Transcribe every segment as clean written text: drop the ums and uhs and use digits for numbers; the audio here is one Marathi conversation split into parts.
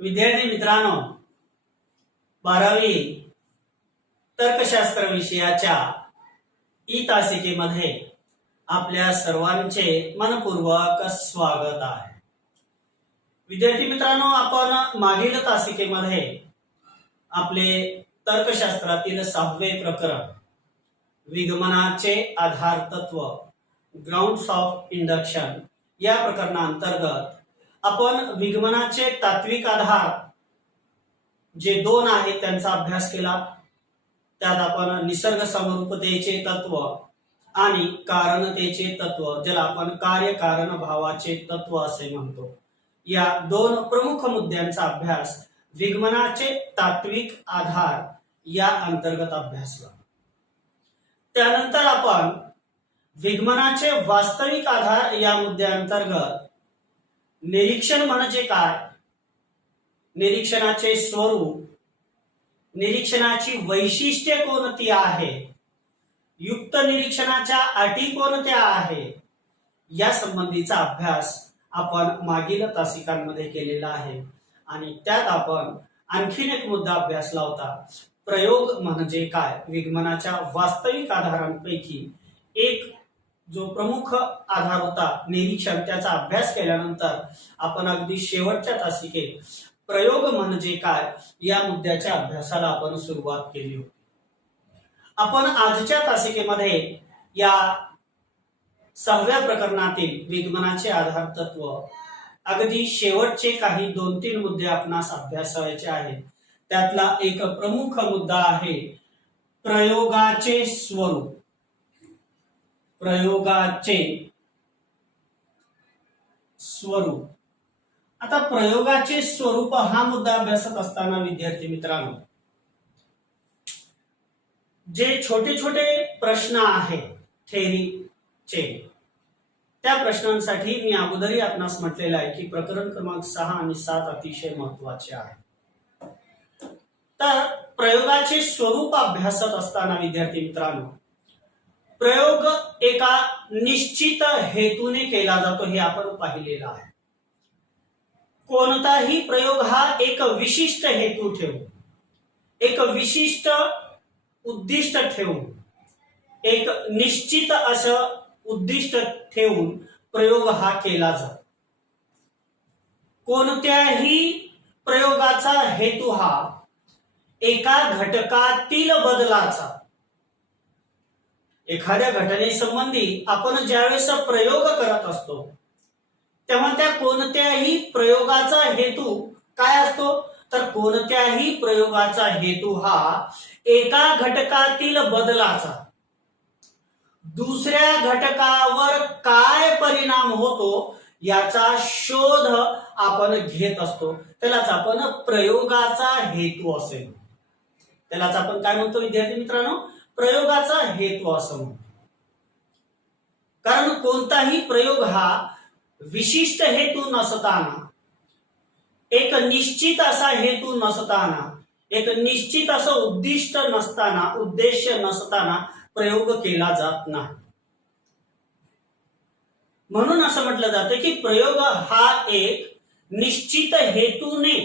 विद्यार्थी मित्रांनो, 12वी तर्कशास्त्र विषयाच्या ई तासिकेमध्ये आपल्या सर्वांचे मनपूर्वक स्वागत आहे. विद्यार्थी मित्रांनो, आपण मागील तासिकेमध्ये आपले तर्कशास्त्रातील 6वे प्रकरण विगमनाचे आधार तत्व ग्राउंड्स ऑफ इंडक्शन या प्रकरणांतर्गत आपण विगमनाचे तात्विक आधार जे 2 आहेत त्यांचा अभ्यास केला. त्यात आपण निसर्ग समरूपतेचे तत्व आणि कारणतेचे तत्व, ज्याला आपण कार्यकारण भावाचे तत्व असे म्हणतो, या 2 प्रमुख मुद्द्यांचा अभ्यास विगमनाचे तात्विक आधार या अंतर्गत अभ्यासला. त्यानंतर आपण विगमनाचे वास्तविक आधार या मुद्द्यांतर्गत निरीक्षण म्हणजे काय, निरीक्षणाचे स्वरूप, निरीक्षणाची वैशिष्ट्ये कोणती आहे, युक्त निरीक्षणाच्या अटी कोणत्या आहे, या संबंधीचा अभ्यास आपण मागील तासिकांमध्ये केलेला आहे. आणि त्यात आपण आणखीन एक मुद्दा अभ्यासला होता, प्रयोग म्हणजे काय. विगमनाच्या वास्तविक आधारांपैकी एक जो प्रमुख आधार होता निरीक्षण, त्याचा अभ्यास केल्यानंतर आपण अगदी शेवटच्या तासिकेत प्रयोग म्हणजे काय या मुद्द्याच्या अभ्यासाला आपण सुरुवात केली होती. आपण आजच्या तासिकेमध्ये या 6व्या प्रकरणातील विगमनाचे आधार तत्व अगदी शेवटचे काही 2-3 मुद्दे आपणास अभ्यासायचे आहेत. त्यातला एक प्रमुख मुद्दा आहे प्रयोगाचे स्वरूप. प्रयोगाचे स्वरूप. आता प्रयोगाचे स्वरूप हा मुद्दा अभ्यासत असताना विद्यार्थी मित्रांनो, जे छोटे छोटे प्रश्न आहेत थेअरीचे, त्या प्रश्नांसाठी मी अगोदरही आपणास म्हटलेलं आहे की प्रकरण क्रमांक 6 आणि 7 अतिशय महत्वाचे आहे. तर प्रयोगाचे स्वरूप अभ्यासत असताना विद्यार्थी मित्रांनो, प्रयोग एका निश्चित हेतूने केला जातो हे आपण पाहिलेलं आहे. कोणताही प्रयोग हा एक विशिष्ट हेतू ठेवून, एक विशिष्ट उद्दिष्ट ठेवून, एक निश्चित असं उद्दिष्ट ठेवून प्रयोग हा केला जातो. कोणत्याही प्रयोगाचा हेतू हा एका घटकातील बदलाचा, एखाद्या घटनेसंबंधी आपण ज्यावेळेस प्रयोग करत असतो तेव्हा त्या कोणत्याही प्रयोगाचा हेतू काय असतो, तर कोणत्याही प्रयोगाचा हेतू हा एका घटकातील बदलाचा दुसऱ्या घटकावर काय परिणाम होतो याचा शोध आपण घेत असतो. त्यालाच आपण प्रयोगाचा हेतू असे, त्यालाच आपण काय म्हणतो विद्यार्थी मित्रांनो, प्रयोगाचा हेतू असं म्हणतो. कारण कोणताही प्रयोग हा विशिष्ट हेतू नसताना, एक निश्चित असा हेतू नसताना, एक निश्चित असं उद्दिष्ट नसताना, उद्देश्य नसताना प्रयोग केला जात नाही. म्हणून असं म्हटलं जातं की प्रयोग हा एक निश्चित हेतूने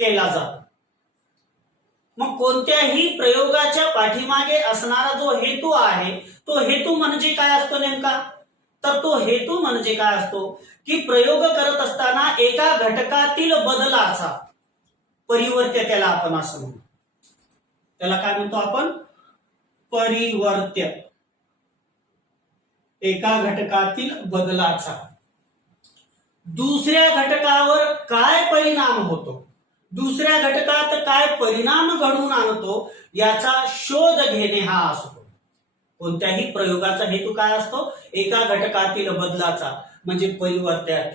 केला जातो. मग कोणत्याही प्रयोगाच्या पाठीमागे असणारा जो हेतू आहे, तो हेतू म्हणजे काय असतो नेमका, तर तो हेतू म्हणजे काय असतो की प्रयोग करत असताना एका घटकातील बदलाचा परिवर्त्य, त्याला आपण असं म्हणतो. त्याला काय म्हणतो आपण, परिवर्त्य. एका घटकातील बदलाचा दुसऱ्या घटकावर काय परिणाम होतो, दुसऱ्या घटकात काय परिणाम घडवून आणतो याचा शोध घेणे हा असतो. कोणत्याही प्रयोगाचा हेतू काय असतो, एका घटकातील बदलाचा म्हणजे परिवर्त्यात,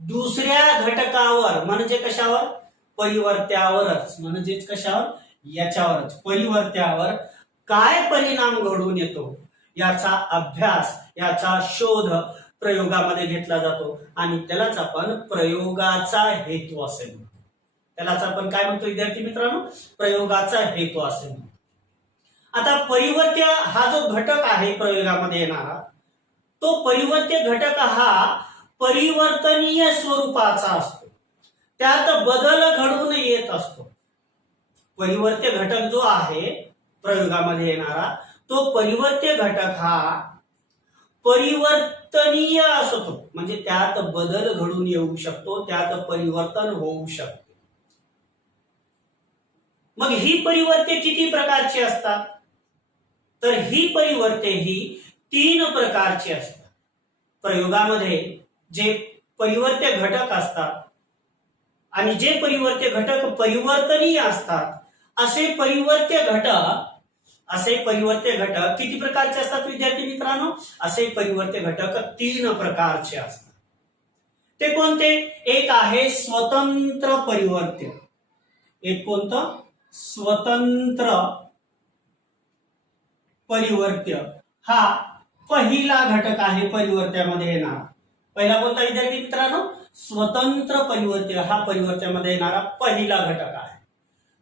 दुसऱ्या घटकावर म्हणजे कशावर, परिवर्त्यावरच, म्हणजेच कशावर, याच्यावरच, परिवर्त्यावर काय परिणाम घडून येतो याचा अभ्यास, याचा शोध प्रयोगामध्ये घेतला जातो. आणि त्यालाच आपण प्रयोगाचा हेतू असे म्हणतो. त्यालाच आपण काय म्हणतो विद्यार्थी मित्रांनो, प्रयोगाचा हेतू असे म्हणतो. आता परिवर्त्य हा जो घटक आहे प्रयोगामध्ये येणारा, तो परिवर्त्य घटक हा परिवर्तनीय स्वरूपाचा असतो. त्यात बदल घडून येत असतो. परिवर्त्य घटक जो आहे प्रयोगामध्ये येणारा, तो परिवर्त्य घटक हा परिवर्तनीय असतो, म्हणजे त्यात बदल घडून येऊ शकतो, त्यात परिवर्तन होऊ शकते. मग ही परिवर्ते किती प्रकारची असतात? तर ही परिवर्ते ही 3 प्रकारची असतात. प्रयोगामध्ये जे परिवर्त्य घटक असतात आणि जे परिवर्त्य घटक परिवर्तनीय असतात, असे परिवर्त्य घटक किती प्रकारचे असतात विद्यार्थी मित्रांनो? असे परिवर्त्य घटक 3 प्रकारचे असतात. ते कोणते? एक आहे स्वतंत्र परिवर्त्य. एक कोणतं? स्वतंत्र परिवर्त्य. हा पहिला घटक आहे परिवर्त्यामध्ये येणारा. पहिला कोणता विद्यार्थी मित्रांनो? स्वतंत्र परिवर्त्य हा परिवर्त्यामध्ये येणारा पहिला घटक आहे.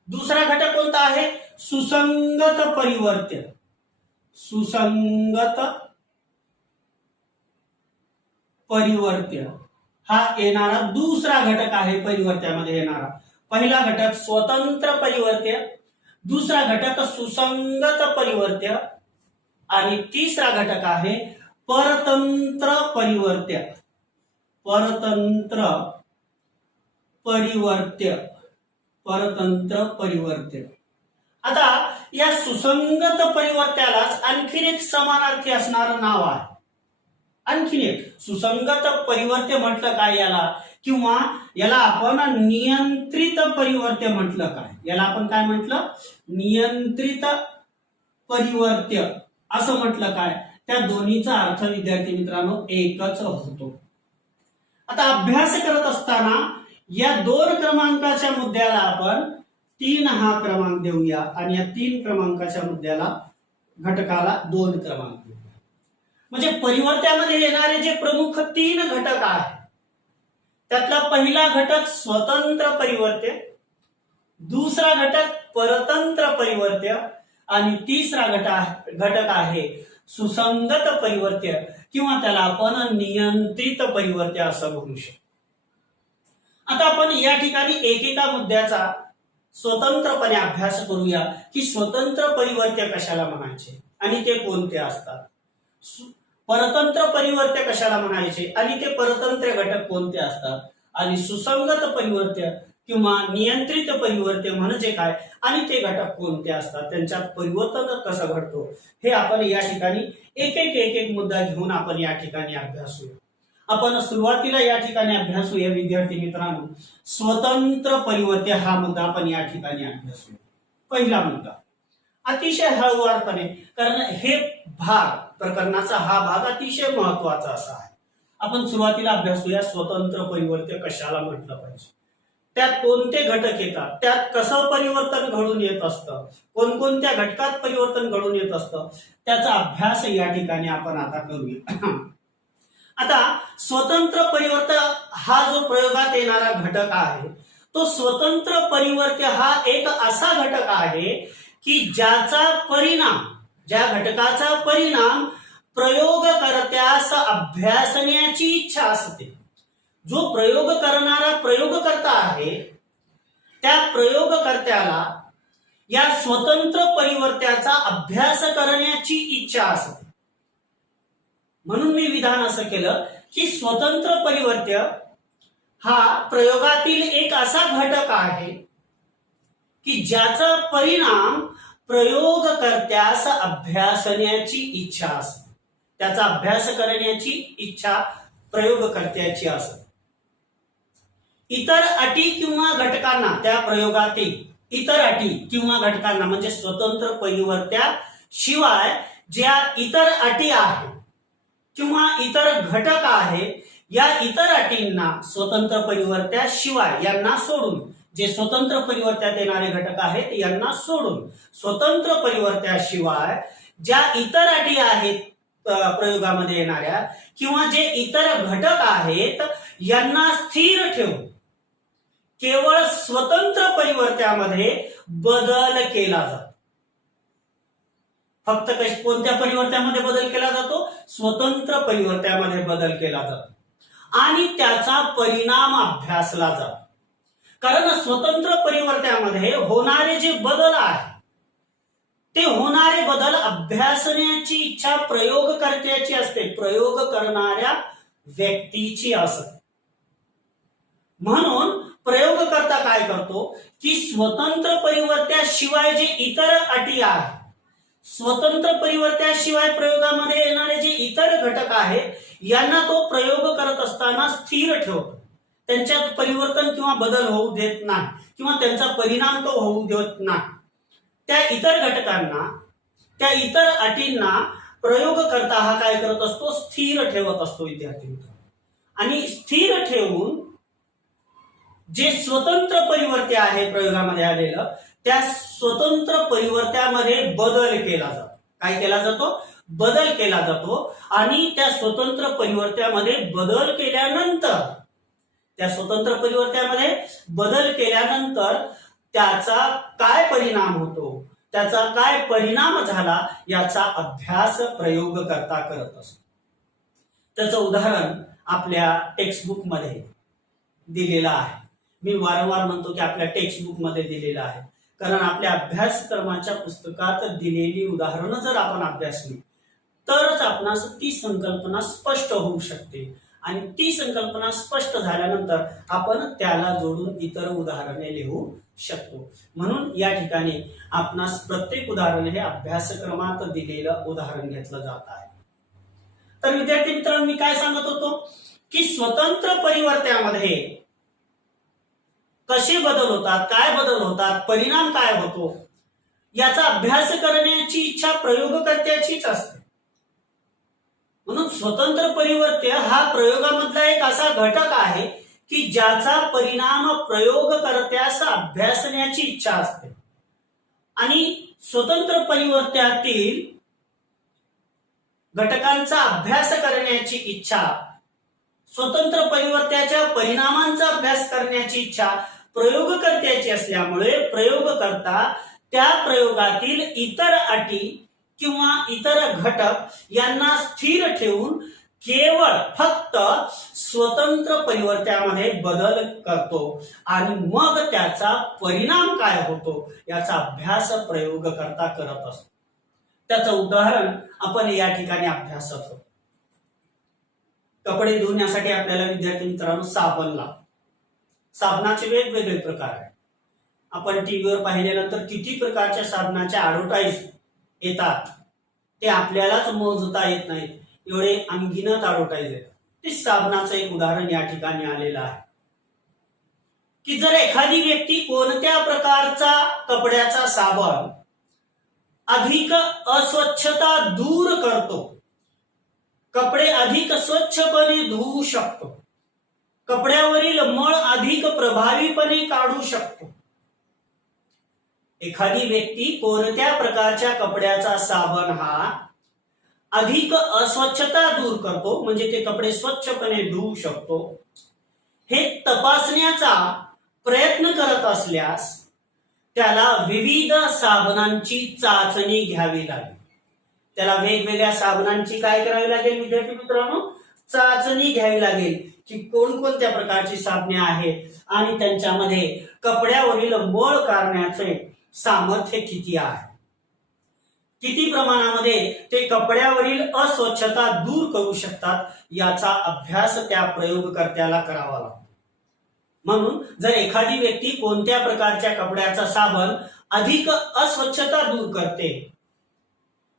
दुसरा घटक कोणता आहे? सुसंगत परिवर्त्य. सुसंगत परिवर्त्य हा येणारा दुसरा घटक आहे परिवर्त्यामध्ये येणारा. पहिला घटक स्वतंत्र परिवर्त्य, दुसरा घटक सुसंगत परिवर्त्य आणि तिसरा घटक आहे परतंत्र परिवर्त्य. परतंत्र परिवर्त्य. परतंत्र परिवर्त्य. आता या सुसंगत परिवर्त्यालाच आणखीन एक समानार्थी असणारं नाव आहे. आणखीन एक सुसंगत परिवर्त्य म्हटलं काय याला? किंवा याला आपण नियंत्रित परिवर्त्य म्हटलं काय? याला आपण काय म्हटलं? नियंत्रित परिवर्त्य असं म्हटलं काय? त्या दोन्हीचा अर्थ विद्यार्थी मित्रांनो एकच होतो. आता अभ्यास करत असताना या 2 क्रमांकाच्या मुद्द्याला आपण 3 हा क्रमांक देऊया आणि या 3 क्रमांकाच्या मुद्द्याला घटकाला 2 क्रमांक देऊया. म्हणजे परिवर्त्यामध्ये येणारे जे प्रमुख 3 घटक आहेत, त्यातला पहिला घटक स्वतंत्र परिवर्त्य, दुसरा घटक परतंत्र परिवर्त्य आणि तिसरा घटक आहे सुसंगत परिवर्त्य किंवा त्याला आपण नियंत्रित परिवर्त्य असं म्हणू शकतो. आता आपण या ठिकाणी एकेका मुद्द्याचा स्वतंत्रपणे अभ्यास करूया की स्वतंत्र परिवर्त्य कशाला म्हणायचे आणि ते कोणते असतात, परतंत्र परिवर्त्य कशाला म्हणायचे आणि ते परतंत्र घटक कोणते असतात, आणि सुसंगत परिवर्त्य किंवा नियंत्रित परिवर्त्य म्हणजे काय आणि ते घटक कोणते असतात, त्यांच्यात परिवर्तन कसं घडतो, हे आपण या ठिकाणी एक एक मुद्दा घेऊन आपण या ठिकाणी अभ्यासूया. आपण सुरुवातीला या ठिकाणी अभ्यासूया विद्यार्थी मित्रांनो स्वतंत्र परिवर्त्य हा मुद्दा आपण या ठिकाणी अभ्यासूया. पहिला मुद्दा अतिशय हळूवारपणे, कारण हे प्रकरणाचा हा भाग अतिशय महत्वाचा असा आहे. आपण सुरुवातीला अभ्यासूया स्वतंत्र परिवर्त्य कशाला म्हटलं पाहिजे, त्यात कोणते घटक येतात, त्यात कसं परिवर्तन घडून येत असतं, कोणकोणत्या घटकात परिवर्तन घडून येत असतं, त्याचा अभ्यास या ठिकाणी आपण आता करूया. आता स्वतंत्र परिवर्त्य हा जो प्रयोगात येणारा घटक आहे, तो स्वतंत्र परिवर्त्य हा एक असा घटक आहे की ज्याचा परिणाम, ज्या घटकाचा परिणाम प्रयोगकर्त्यास अभ्यासण्याची इच्छा असते. जो प्रयोग करणारा प्रयोगकर्ता आहे त्या प्रयोगकर्त्याला या स्वतंत्र परिवर्त्याचा अभ्यास करण्याची इच्छा असते. म्हणून मी विधान असं केलं की स्वतंत्र परिवर्त्य हा प्रयोगातील एक असा घटक आहे की ज्याचा परिणाम प्रयोगकर्त्यास अभ्यासण्याची इच्छा असते. त्याचा अभ्यास करण्याची इच्छा प्रयोगकर्त्याची असते. इतर अटी किंवा घटकांना, त्या प्रयोगातील इतर अटी किंवा घटकांना म्हणजे स्वतंत्र परिवर्त्याशिवाय ज्या इतर अटी आहेत किंवा इतर घटक आहेत, या इतर अटींना स्वतंत्र परिवर्त्याशिवाय यांना सोडून, जे स्वतंत्र परिवर्त्यात येणारे घटक आहेत यांना सोडून स्वतंत्र परिवर्त्याशिवाय ज्या इतर अटी आहेत प्रयोगामध्ये येणाऱ्या किंवा जे इतर घटक आहेत यांना स्थिर ठेवून केवळ स्वतंत्र परिवर्त्यामध्ये बदल केला जातो. फक्त कोणत्या परिवर्त्यामध्ये बदल केला जातो? स्वतंत्र परिवर्त्यामध्ये बदल केला जातो आणि त्याचा परिणाम अभ्यासला जातो. कारण स्वतंत्र परिवर्त्यामध्ये होणारे जे बदल आहे ते होणारे बदल अभ्यासण्याची इच्छा प्रयोगकर्त्याची असते, प्रयोग करणाऱ्या व्यक्तीची असते. म्हणून प्रयोगकर्ता काय करतो की स्वतंत्र परिवर्त्याशिवाय जे इतर अटी आहेत, स्वतंत्र परिवर्त्याशिवाय प्रयोगामध्ये येणारे जे इतर घटक आहेत यांना तो प्रयोग करत असताना स्थिर ठेवतो. त्यांच्यात परिवर्तन किंवा बदल होऊ देत नाही किंवा त्यांचा परिणाम तो होऊ देत नाही. त्या इतर घटकांना, त्या इतर अटींना प्रयोग करता हा काय करत असतो, स्थिर ठेवत असतो विद्यार्थी मित्र. आणि स्थिर ठेवून जे स्वतंत्र परिवर्त्य आहे प्रयोगामध्ये आलेलं, त्या स्वतंत्र परिवर्त्यामध्ये बदल केला जातो. काय केला जातो, बदल केला जातो. आणि त्या स्वतंत्र परिवर्त्यामध्ये बदल केल्यानंतर, त्या स्वतंत्र परिवर्त्यामध्ये बदल केल्यानंतर त्याचा काय परिणाम होतो, त्याचा काय परिणाम झाला याचा अभ्यास प्रयोगकर्ता करत असतो. त्याचं उदाहरण आपल्या टेक्स्टबुक मध्ये दिलेलं आहे. मी वारंवार म्हणतो की आपल्या टेक्स्टबुक मध्ये दिलेलं आहे, कारण आपल्या अभ्यासक्रमाच्या पुस्तकात दिलेली उदाहरणं जर आपण अभ्यासली तरच आपणास ती संकल्पना स्पष्ट होऊ शकते. आणि ती संकल्पना स्पष्ट झाल्यानंतर आपण त्याला जोडून इतर उदाहरणे लिहू शकतो. म्हणून या ठिकाणी आपणास प्रत्येक उदाहरण हे अभ्यासक्रमात दिलेलं उदाहरण घेतलं जात आहे. तर विद्यार्थी मित्रांनो, मी काय सांगत होतो की स्वतंत्र परिवर्त्यामध्ये कसे बदल होतात, काय बदल होतात, परिणाम काय होतो याचा अभ्यास करण्याची इच्छा प्रयोगकर्त्याचीच असते. म्हणून स्वतंत्र परिवर्त्य हा प्रयोगामधला एक असा घटक आहे की ज्याचा परिणाम प्रयोगकर्त्यास अभ्यासण्याची इच्छा असते. आणि स्वतंत्र परिवर्त्यातील घटकांचा अभ्यास करण्याची इच्छा, स्वतंत्र परिवर्त्याच्या परिणामांचा अभ्यास करण्याची इच्छा प्रयोगकर्त्याची असल्यामुळे प्रयोगकर्ता त्या प्रयोगातील इतर अटी किंवा इतर घटक यांना स्थिर ठेवून केवळ फक्त स्वतंत्र परिवर्त्यामध्ये बदल करतो आणि मग त्याचा परिणाम काय होतो याचा अभ्यास प्रयोगकर्ता करत असतो. त्याचं उदाहरण आपण या ठिकाणी अभ्यासत आहोत. कपडे धुण्यासाठी आपल्याला विद्यार्थी मित्रांनो साबण लागतो. साबणाचे वेगवेगळे प्रकार आहेत. आपण टीव्हीवर पाहिल्यानंतर किती प्रकारच्या साबणाच्या ॲडव्हर्टाईज येतात ते आपल्यालाच मोजता येत नाहीत, एवढे अनगिनत ॲडव्हर्टाईज येतात. ते साबणाचं एक उदाहरण या ठिकाणी आलेलं आहे की जर एखादी व्यक्ती कोणत्या प्रकारचा कपड्याचा साबण अधिक अस्वच्छता दूर करतो, कपडे अधिक स्वच्छपणे धुवू शकतो, कपड्यावरील मळ अधिक प्रभावीपणे काढू शकतो, एखादी व्यक्ती कोणत्या प्रकारच्या कपड्याचा साबण हा अधिक अस्वच्छता दूर करतो, म्हणजे ते कपडे स्वच्छपणे धुवू शकतो, हे तपासण्याचा प्रयत्न करत असल्यास त्याला विविध साबणांची चाचणी घ्यावी लागेल. त्याला वेगवेगळ्या साबणांची काय करावी लागेल विद्यार्थी मित्रांनो, चाचणी घ्यावी लागेल की कोणकोणत्या प्रकारची साबणे आहेत आणि त्यांच्यामध्ये कपड्यावरील मळ काढण्याचे सामर्थ्य किती आहे, किती प्रमाणामध्ये ते कपड्यावरील अस्वच्छता दूर करू शकतात याचा अभ्यास त्या प्रयोगकर्त्याला करावा लागतो. म्हणून जर एखादी व्यक्ती कोणत्या प्रकारच्या कपड्याचा साबण अधिक अस्वच्छता दूर करते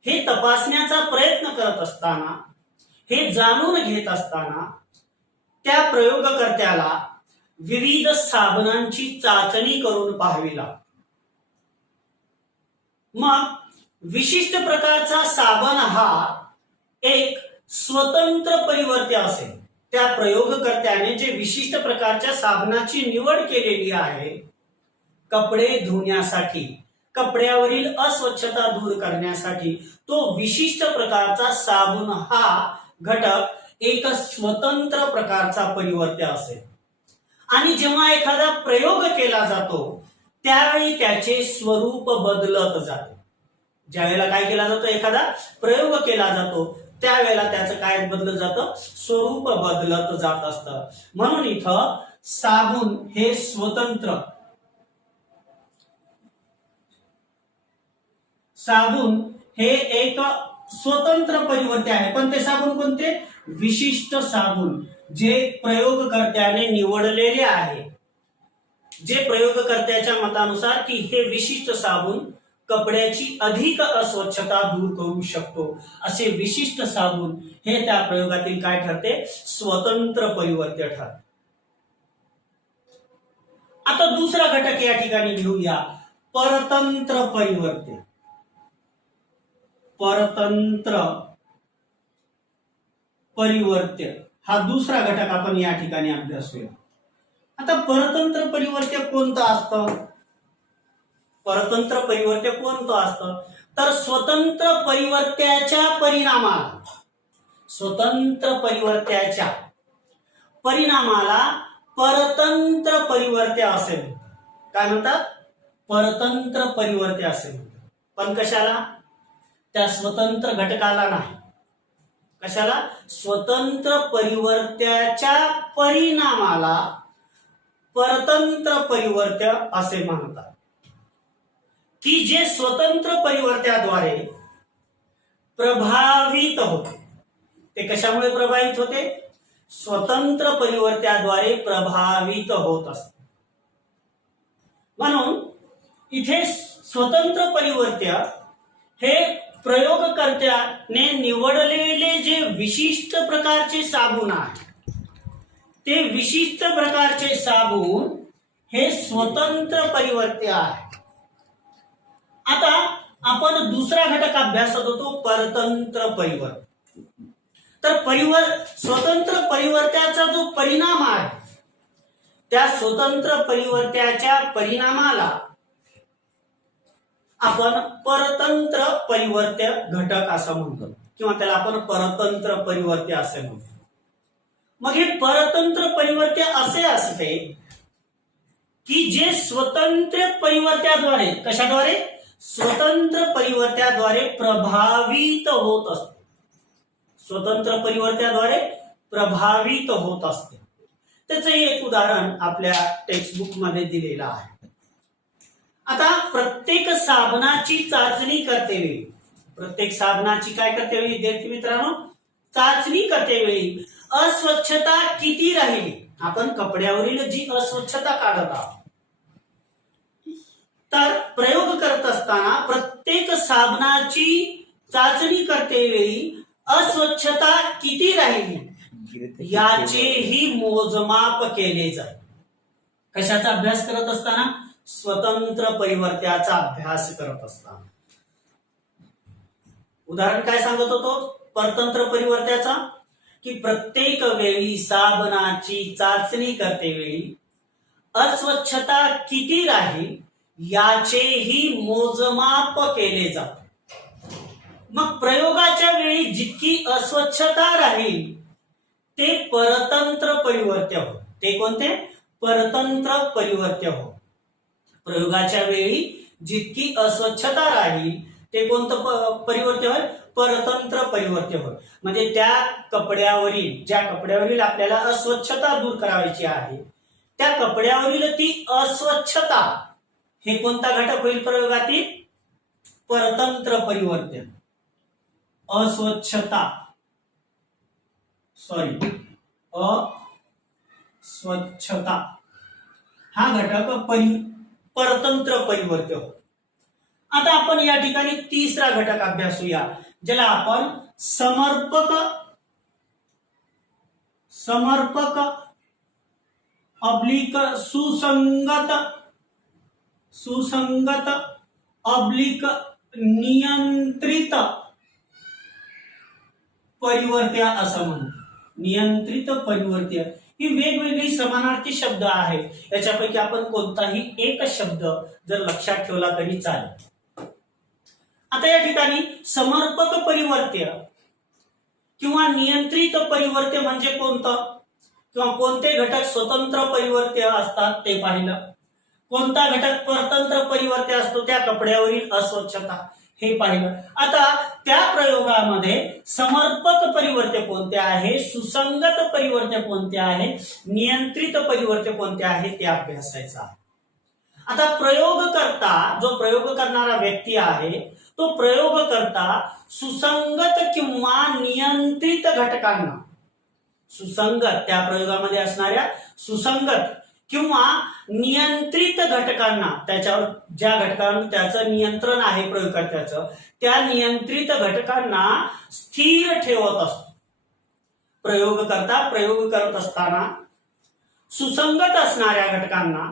हे तपासण्याचा प्रयत्न करत असताना, हे जाणून घेत असताना त्या प्रयोगकर्त्याला विविध साबणांची चाचणी करून पाहावी लागते. मग विशिष्ट प्रकारचा साबण हा एक स्वतंत्र परिवर्त्य असेल. त्या प्रयोगकर्त्याने जे विशिष्ट प्रकारच्या साबणाची निवड केलेली आहे कपडे धुण्यासाठी, कपड्यावरील अस्वच्छता दूर करण्यासाठी, तो विशिष्ट प्रकारचा साबण हा घटक एक स्वतंत्र प्रकारचा परिवर्त्य असेल. आणि जेव्हा एखादा प्रयोग केला जातो त्यावेळी त्याचे स्वरूप बदलत जाते. ज्यावेळेला काय केला जातो, एखादा प्रयोग केला जातो त्यावेळेला त्याचं काय बदलत जातं, स्वरूप बदलत जात असतं. म्हणून इथं साबून हे स्वतंत्र, साबून हे एक स्वतंत्र परिवर्ते आहे. पण ते साबून कोणते? विशिष्ट साबून, जे प्रयोगकर्त्याने निवडलेले आहे, जे प्रयोगकर्त्याच्या मतानुसार की हे विशिष्ट साबून कपड्याची अधिक अस्वच्छता दूर करू शकतो, असे विशिष्ट साबून हे त्या प्रयोगातील काय ठरते? स्वतंत्र परिवर्त्य ठरते. आता दुसरा घटक या ठिकाणी घेऊया, परतंत्र परिवर्त्य. परतंत्र परिवर्त्य हा दुसरा घटक आपण या ठिकाणी अभ्यासूया. आता परतंत्र परिवर्त्य कोणतं असतं? परतंत्र परिवर्त्य कोणतं असतं? तर स्वतंत्र परिवर्त्याच्या परिणामाला, स्वतंत्र परिवर्त्याच्या परिणामाला परतंत्र परिवर्त्य असे म्हणतात. काय म्हणतात? परतंत्र परिवर्त्य असे म्हणतात. पण कशाला? त्या स्वतंत्र घटकाला नाही. कशाला? स्वतंत्र परिवर्त्याच्या परिणामाला परतंत्र परिवर्त्य असे म्हणतात, की जे स्वतंत्र परिवर्त्याद्वारे प्रभावित होते. ते कशामुळे प्रभावित होते? स्वतंत्र परिवर्त्याद्वारे प्रभावित होत असते. म्हणून इथे स्वतंत्र परिवर्त्य हे प्रयोगकर्त्याने निवडलेले जे विशिष्ट प्रकारचे साबून आहे, ते विशिष्ट प्रकारचे साबून हे स्वतंत्र परिवर्त्य आहे. आता आपण दुसरा घटक अभ्यासत होतो, परतंत्र परिवर्त्य. तर स्वतंत्र परिवर्त्याचा जो परिणाम आहे, त्या स्वतंत्र परिवर्त्याच्या परिणामाला आपण परतंत्र परिवर्त्य घटक असं म्हणतो, किंवा त्याला आपण परतंत्र परिवर्त्य असे म्हणतो. मग हे परतंत्र परिवर्त्य असे असते की जे स्वतंत्र परिवर्त्याद्वारे, कशाद्वारे? स्वतंत्र परिवर्त्याद्वारे प्रभावित होत असते. स्वतंत्र परिवर्त्याद्वारे प्रभावित होत असते. त्याचं एक उदाहरण आपल्या टेक्स्टबुक मध्ये दिलेलं आहे. आता प्रत्येक साबणाची चाचणी करते वेळी, प्रत्येक साबणाची काय करते वेळी विद्यार्थी मित्रांनो? चाचणी करते वेळी अस्वच्छता किती राहिली, आपण कपड्यावरील जी अस्वच्छता काढत आहोत, तर प्रयोग करत असताना प्रत्येक साबणाची चाचणी करते वेळी अस्वच्छता किती राहिली याचेही मोजमाप केले जाते. कशाचा अभ्यास करत असताना? स्वतंत्र परिवर्त्याचा अभ्यास करत असताना. उदाहरण काय सांगत होतो परतंत्र परिवर्त्याचा? की प्रत्येक वेळी साबणाची चाचणी करते वेळी अस्वच्छता किती राहील याचेही मोजमाप केले जाते. मग प्रयोगाच्या वेळी जितकी अस्वच्छता राहील ते परतंत्र परिवर्त्य हो. ते कोणते? परतंत्र परिवर्त्य हो. प्रयोगाच्या वेळी जितकी अस्वच्छता राहील ते कोणतं परिवर्त्य होय? परतंत्र परिवर्त्य होय. म्हणजे त्या कपड्यावरील, ज्या कपड्यावरील आपल्याला अस्वच्छता दूर करायची आहे, त्या कपड्यावरील ती अस्वच्छता हे कोणता घटक होईल प्रयोगातील? परतंत्र परिवर्त्य. अस्वच्छता, अस्वच्छता हा घटक परतंत्र परिवर्त्य हो. आता आपण या ठिकाणी तिसरा घटक अभ्यासूया, ज्याला आपण समर्पक ऑब्लिक सुसंगत ऑब्लिक नियंत्रित परिवर्त्य असं म्हणतात. नियंत्रित परिवर्त्य ही वेगवेगळी समानार्थी शब्द आहेत. याच्यापैकी आपण कोणताही एक शब्द जर लक्षात ठेवला तरी चालेल. आता या ठिकाणी समर्पक परिवर्त्य किंवा नियंत्रित परिवर्त्य म्हणजे कोणतं, किंवा कोणते घटक स्वतंत्र परिवर्त्य असतात ते पाहिलं. कोणता घटक परतंत्र परिवर्त्य असतो? त्या कपड्यावरील अस्वच्छता. हे पाहिलं. आता त्या प्रयोगामध्ये समर्पक परिवर्त्य कोणते आहे, सुसंगत परिवर्त्य कोणते आहे, नियंत्रित परिवर्त्य कोणते आहे ते अभ्यासायचं आहे. आता प्रयोगकर्ता, जो प्रयोग करणारा व्यक्ती आहे, तो प्रयोगकर्ता सुसंगत किंवा नियंत्रित घटकांना, सुसंगत त्या प्रयोगामध्ये असणाऱ्या सुसंगत किंवा नियंत्रित घटकांना, त्याच्यावर ज्या घटकांवर त्याचं नियंत्रण आहे प्रयोगकर्त्याचं, त्या नियंत्रित घटकांना स्थिर ठेवत असतो. प्रयोगकर्ता प्रयोग करत असताना सुसंगत असणाऱ्या घटकांना,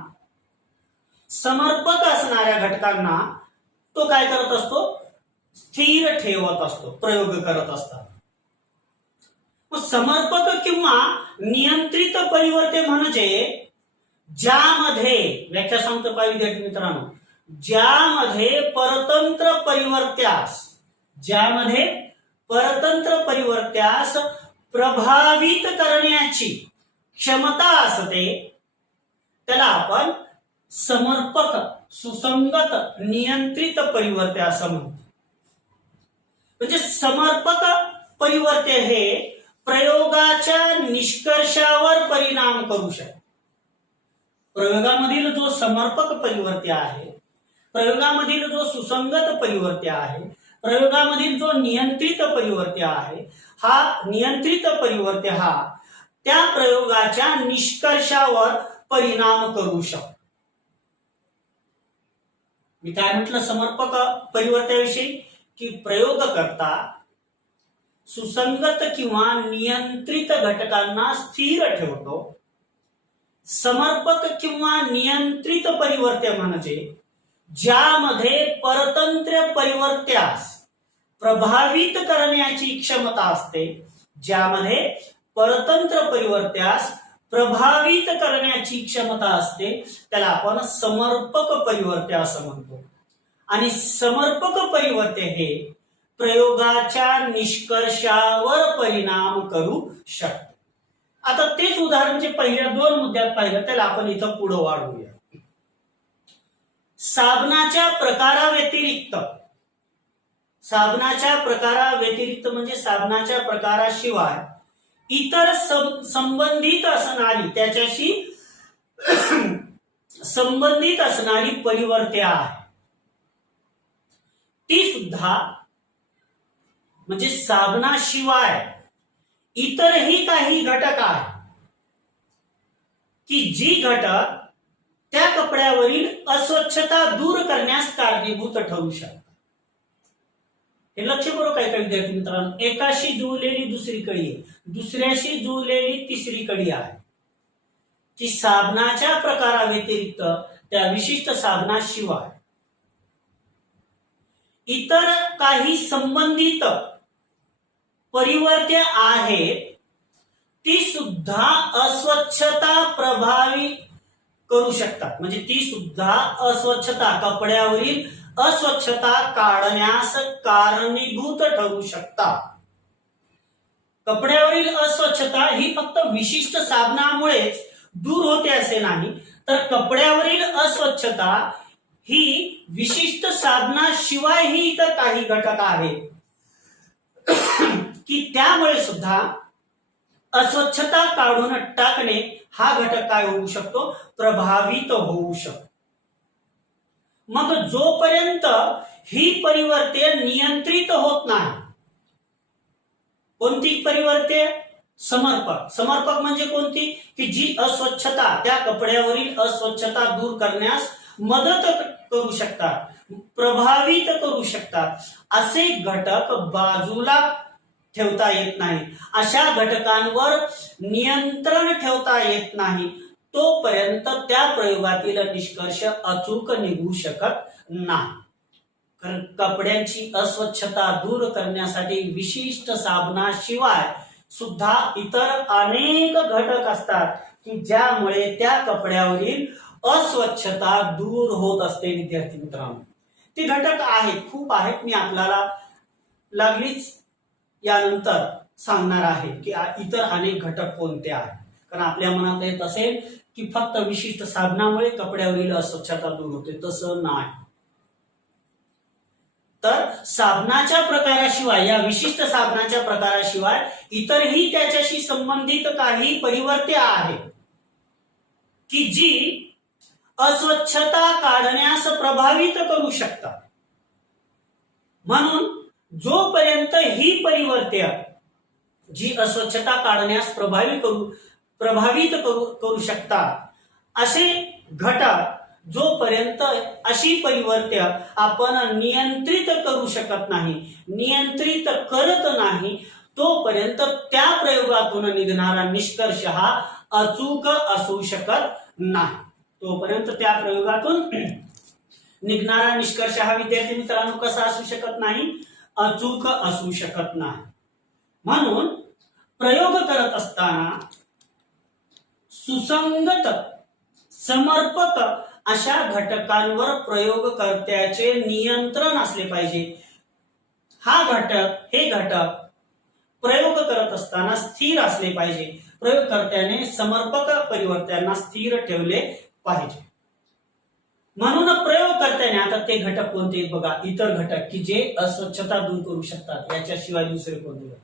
समर्पक असणाऱ्या घटकांना तो काय करत असतो, स्थिर ठेवत असतो प्रयोग करत असताना. समर्पक किंवा नियंत्रित परिवर्ते म्हणजे ज्यामध्ये, व्याख्या सांगतो पाहिजे विद्यार्थी मित्रांनो, ज्यामध्ये परतंत्र परिवर्त्यास, ज्यामध्ये परतंत्र परिवर्त्यास प्रभावित करण्याची क्षमता असते त्याला आपण समर्पक, सुसंगत, नियंत्रित परिवर्त्य असं म्हणतो. म्हणजे समर्पक परिवर्त्य हे प्रयोगाच्या निष्कर्षावर परिणाम करू शकते. प्रयोगामधील जो समर्पक परिवर्त्य आहे, प्रयोगामधील जो सुसंगत परिवर्त्य आहे, प्रयोगामधील जो नियंत्रित परिवर्त्य आहे, हा नियंत्रित परिवर्त्य हा त्या प्रयोगाच्या निष्कर्षावर परिणाम करू शकतो. मी काय म्हटलं समर्पक परिवर्त्याविषयी, की प्रयोगकर्ता सुसंगत किंवा नियंत्रित घटकांना स्थिर ठेवतो. समर्पक किंवा नियंत्रित परिवर्त्य म्हणजे ज्यामध्ये परतंत्र परिवर्त्यास प्रभावित करण्याची क्षमता असते, ज्यामध्ये परतंत्र परिवर्त्यास प्रभावित करण्याची क्षमता असते त्याला आपण समर्पक परिवर्त्य असं म्हणतो. आणि समर्पक परिवर्त्य हे प्रयोगाच्या निष्कर्षावर परिणाम करू शकते. आता तेच उदाहरण जे पहिल्या दोन मुद्द्यात पाहिलं त्याला आपण इथं पुढे वाढवूया. साबणाच्या प्रकाराव्यतिरिक्त, साबणाच्या प्रकाराव्यतिरिक्त म्हणजे साबणाच्या प्रकाराशिवाय इतर संबंधित असणारी, त्याच्याशी संबंधित असणारी परिवर्त्य आहे ती सुद्धा, म्हणजे साबणाशिवाय इतरही काही घटक आहेत की जी घटक त्या कपड्यावरील अस्वच्छता दूर करण्यास कारणीभूत ठरू शकतात. हे लक्षपूर्वक आहे का विद्यार्थी मित्रांनो? एकाशी जुळलेली दुसरी कडी आहे, दुसऱ्याशी जुळलेली तिसरी कडी आहे, की साबणाच्या प्रकाराव्यतिरिक्त त्या विशिष्ट साबणाशिवाय इतर काही संबंधित परिवर्त्य आहेत ती सुद्धा अस्वच्छता प्रभावित करू शकतात. म्हणजे ती सुद्धा अस्वच्छता, कपड्यावरील अस्वच्छता काढण्यास कारणीभूत ठरू शकतात. कपड्यावरील अस्वच्छता ही फक्त विशिष्ट साबणामुळेच दूर होते असे नाही, तर कपड्यावरील अस्वच्छता ही विशिष्ट साबणाशिवायही इतर काही घटक आहेत की त्यामुळे सुद्धा अस्वच्छता काढून टाकणे हा घटक काय होऊ शकतो, प्रभावित होऊ शकतो. मग जोपर्यंत ही परिवर्त्य नियंत्रित होत नाही, कोणती परिवर्त्य? समर्पक. समर्पक म्हणजे कोणती? की जी अस्वच्छता, त्या कपड्यावरील अस्वच्छता दूर करण्यास मदत करू शकतात, प्रभावित करू शकतात, असे घटक बाजूला ठेवता येत नाही. अशा घटकांवर नियंत्रण ठेवता येत नाही तोपर्यंत त्या प्रयोगातील निष्कर्ष अचूक निघू शकत नाही. कारण कपड्यांची अस्वच्छता दूर करण्यासाठी विशिष्ट साबणाशिवाय सुद्धा इतर अनेक घटक असतात की ज्यामुळे त्या कपड्यावरील अस्वच्छता दूर होत असते. विद्यार्थी मित्रांनो, ते घटक आहेत, खूप आहेत. मी आपल्याला लागलीच यानंतर सांगणार आहे की इतर अनेक घटक कोणते आहेत. कारण आपल्या मनात येत असेल की फक्त विशिष्ट साबणामुळे कपड्यावरील अस्वच्छता दूर होते, तसं नाही. तर साबणाच्या प्रकाराशिवाय, या विशिष्ट साबणाच्या प्रकाराशिवाय इतरही त्याच्याशी संबंधित काही परिवर्त्य आहेत की जी अस्वच्छता काढण्यास प्रभावित करू शकतात. म्हणून जोपर्यंत ही परिवर्त्य जी अस्वच्छता काढण्यास प्रभावित करू शकतात असे घटक, जोपर्यंत अशी परिवर्त्य आपण नियंत्रित करू शकत नाही, नियंत्रित करत नाही, तोपर्यंत त्या प्रयोगातून निघणारा निष्कर्ष हा अचूक असू शकत नाही. तोपर्यंत त्या प्रयोगातून निघणारा निष्कर्ष हा विद्यार्थी मित्रांनो कसा असू शकत नाही, अचूक असू शकत नाही. म्हणून प्रयोग करत असताना सुसंगत, समर्पक अशा घटकांवर प्रयोगकर्त्याचे नियंत्रण असले पाहिजे. हे घटक प्रयोग करत असताना स्थिर असले पाहिजे. प्रयोगकर्त्याने समर्पक परिवर्त्यांना स्थिर ठेवले पाहिजे. म्हणून प्रयोगकर्त्याने, आता ते घटक कोणते बघा, इतर घटक की जे अस्वच्छता दूर करू शकतात, याच्याशिवाय दुसरे कोणते.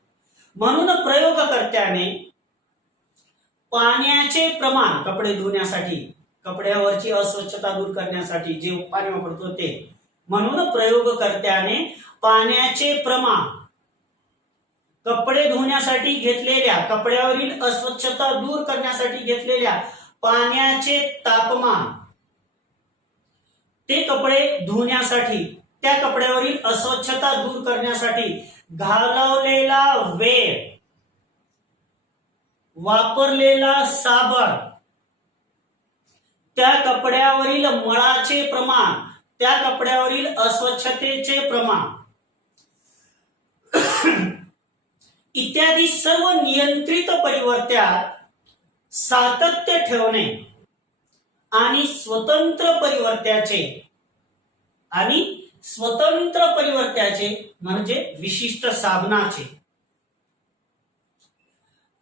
म्हणून प्रयोगकर्त्याने पाण्याचे प्रमाण, कपडे धुण्यासाठी, कपड्यावरची अस्वच्छता दूर करण्यासाठी जे पाणी वापरतो ते, म्हणून प्रयोगकर्त्याने पाण्याचे प्रमाण, कपडे धुण्यासाठी घेतलेल्या, कपड्यावरील अस्वच्छता दूर करण्यासाठी घेतलेल्या पाण्याचे तापमान, ते कपडे धुण्यासाठी, त्या कपड्यावरील अस्वच्छता दूर करण्यासाठी घालवलेला वेळ, वापरलेला साबण, त्या कपड्यावरील मळाचे प्रमाण, त्या कपड्यावरील अस्वच्छतेचे प्रमाण इत्यादी सर्व नियंत्रित परिवर्त्यात सातत्य ठेवणे आणि स्वतंत्र परिवर्त्याचे म्हणजे विशिष्ट साबणाचे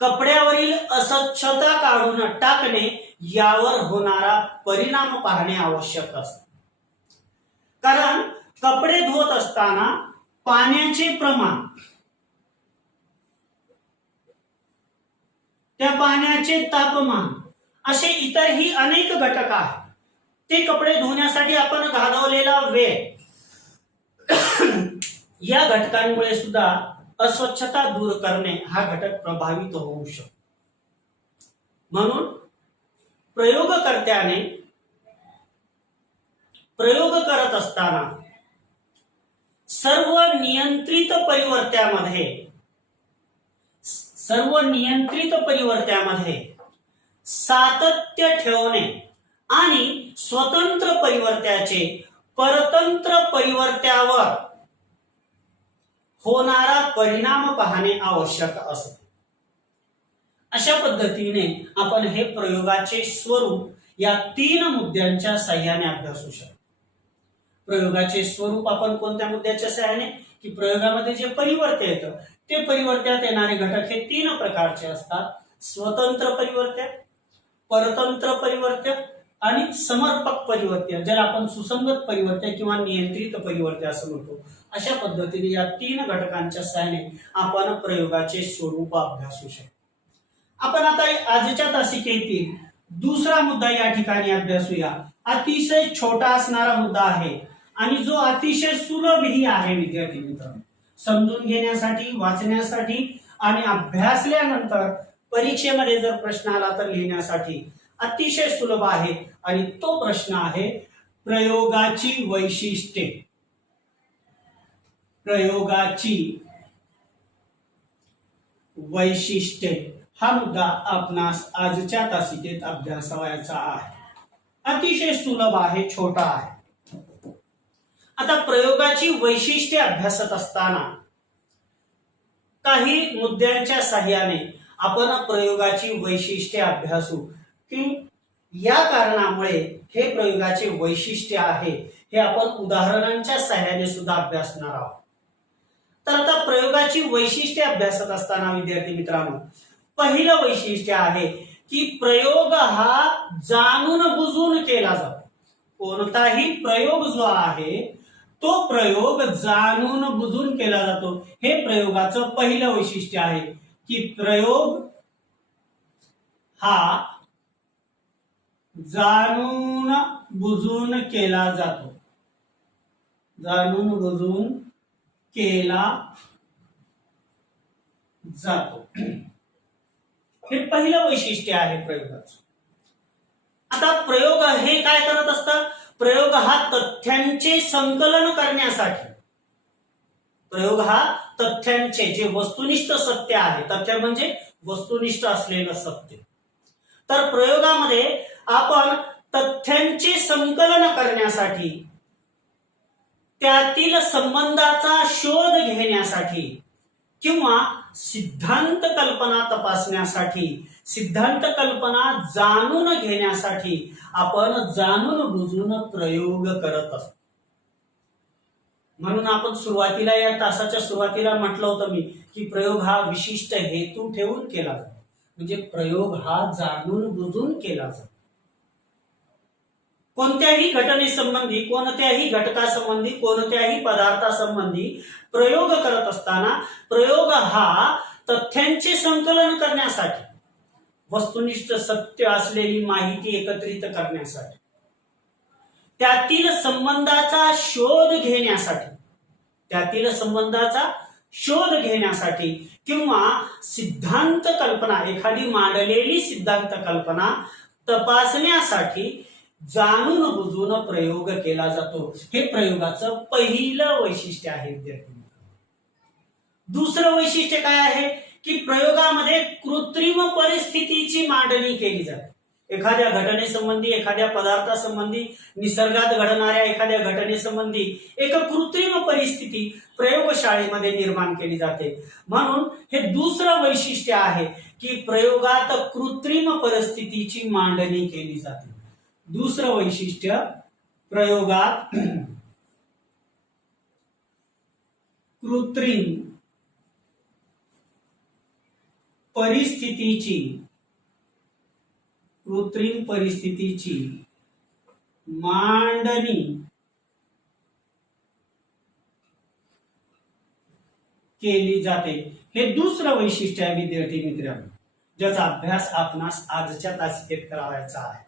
कपड्यावरील अस्वच्छता काढून टाकणे यावर होणारा परिणाम पाहणे आवश्यक असते. कारण कपडे धुवत असताना पाण्याचे प्रमाण, त्या पाण्याचे तापमान, असे इतरही अनेक घटक आहेत. ते कपडे धुण्यासाठी आपण घालवलेला वेळ, या घटकांमुळे सुद्धा अस्वच्छता दूर करणे हा घटक प्रभावित होऊ शकतो. म्हणून प्रयोगकर्त्याने प्रयोग करत असताना सर्व नियंत्रित परिवर्त्यामध्ये सातत्य ठेवणे आणि स्वतंत्र परिवर्त्याचे परतंत्र परिवर्त्यावर होणारा परिणाम पाहणे आवश्यक असते. अशा पद्धतीने आपण हे प्रयोगाचे स्वरूप या 3 मुद्द्यांच्या साहाय्याने अभ्यासू शकतो. प्रयोगाचे स्वरूप आपण कोणत्या मुद्द्याच्या साहाय्याने, की प्रयोगामध्ये जे परिवर्त्य येतं ते परिवर्त्यात येणारे घटक हे 3 प्रकारचे असतात. स्वतंत्र परिवर्त्य, परतंत्र परिवर्त्य आणि समर्पक परिवर्त्य, ज्याला आपण सुसंगत परिवर्त्य किंवा नियंत्रित परिवर्त्य असं म्हणतो. अशा पद्धतीने या 3 घटकांच्या साहाय्याने आपण प्रयोगाचे स्वरूप अभ्यासू शकतो. आपण आता आजच्या तासिकेतील दुसरा मुद्दा या ठिकाणी अभ्यासूया. अतिशय छोटा असणारा मुद्दा आहे आणि जो अतिशय सुलभही आहे विद्यार्थी मित्रांनो. समजून घेण्यासाठी, वाचण्यासाठी आणि अभ्यासल्यानंतर परीक्षेमध्ये जर प्रश्न आला तर लिहिण्यासाठी अतिशय सुलभ आहे. आणि तो प्रश्न आहे प्रयोगाची वैशिष्ट्ये. प्रयोगाची वैशिष्ट्ये हा मुद्दा आपणास आजच्या तासिकेत अभ्यासावयाचा आहे. अतिशय सुलभ आहे, छोटा आहे. आता प्रयोगाची वैशिष्ट्ये अभ्यासत असताना काही मुद्द्यांच्या साहाय्याने आपण प्रयोगाची वैशिष्ट्ये अभ्यासू, की या कारणामुळे हे प्रयोगाचे वैशिष्ट्य आहे हे आपण उदाहरणांच्या साहाय्याने सुद्धा अभ्यासणार आहोत. तर आता प्रयोगाची वैशिष्ट्ये अभ्यासत असताना विद्यार्थी मित्रांनो, पहिलं वैशिष्ट्य आहे की प्रयोग हा जाणून बुजून केला जातो. कोणताही प्रयोग जो आहे तो प्रयोग जाणून बुजून केला जातो. हे प्रयोगाचं पहिलं वैशिष्ट्य आहे की प्रयोग हा जाणून बुजून केला जातो. जाणून बुजून केला जातो. हे पहिलं वैशिष्ट्य आहे प्रयोगाचं. आता प्रयोग हे काय करत असतात? प्रयोग हा तथ्यांचे संकलन करण्यासाठी, प्रयोग हा तथ्यांचे जे वस्तुनिष्ठ सत्य आहे, तथ्य म्हणजे वस्तुनिष्ठ असलेलं सत्य, तर प्रयोगामध्ये आपण तथ्यांचे संकलन करण्यासाठी, त्यातील संबंधाचा शोध घेण्यासाठी किंवा सिद्धांत कल्पना तपासण्यासाठी, सिद्धांत कल्पना जाणून घेण्यासाठी आपण जाणून बुजून प्रयोग करत असतो. म्हणून आपण सुरुवातीला, या तासाच्या सुरुवातीला म्हटलं होतं मी की प्रयोग हा विशिष्ट हेतू ठेवून केला जातो. म्हणजे प्रयोग हा जाणून बुजून केला जातो. कोणत्याही घटनेसंबंधी, कोणत्याही घटकासंबंधी, कोणत्याही पदार्थासंबंधी प्रयोग करत असताना प्रयोग हा तथ्यांचे संकलन करण्यासाठी, वस्तुनिष्ठ सत्य असलेली माहिती एकत्रित करण्यासाठी, त्यातील संबंधाचा शोध घेण्यासाठी, त्यातील संबंधाचा शोध घेण्यासाठी किंवा सिद्धांत कल्पना, एखादी मांडलेली सिद्धांत कल्पना तपासण्यासाठी जाणून बुजून प्रयोग केला जातो. हे प्रयोगाचं पहिलं वैशिष्ट्य आहे विद्यार्थी. दुसरं वैशिष्ट्य काय आहे की प्रयोगामध्ये कृत्रिम परिस्थितीची मांडणी केली जाते. एखाद्या घटनेसंबंधी, एखाद्या पदार्थासंबंधी, निसर्गात घडणाऱ्या एखाद्या घटनेसंबंधी एक कृत्रिम परिस्थिती प्रयोगशाळेमध्ये निर्माण केली जाते. म्हणून हे दुसरं वैशिष्ट्य आहे की प्रयोगात कृत्रिम परिस्थितीची मांडणी केली जाते. दुसरं वैशिष्ट्य, प्रयोगात कृत्रिम परिस्थितीची मांडणी केली जाते. हे दुसरं वैशिष्ट्य आहे विद्यार्थी मित्रांनो, ज्याचा अभ्यास आपणास आजच्या तासिकेत करावायचा आहे.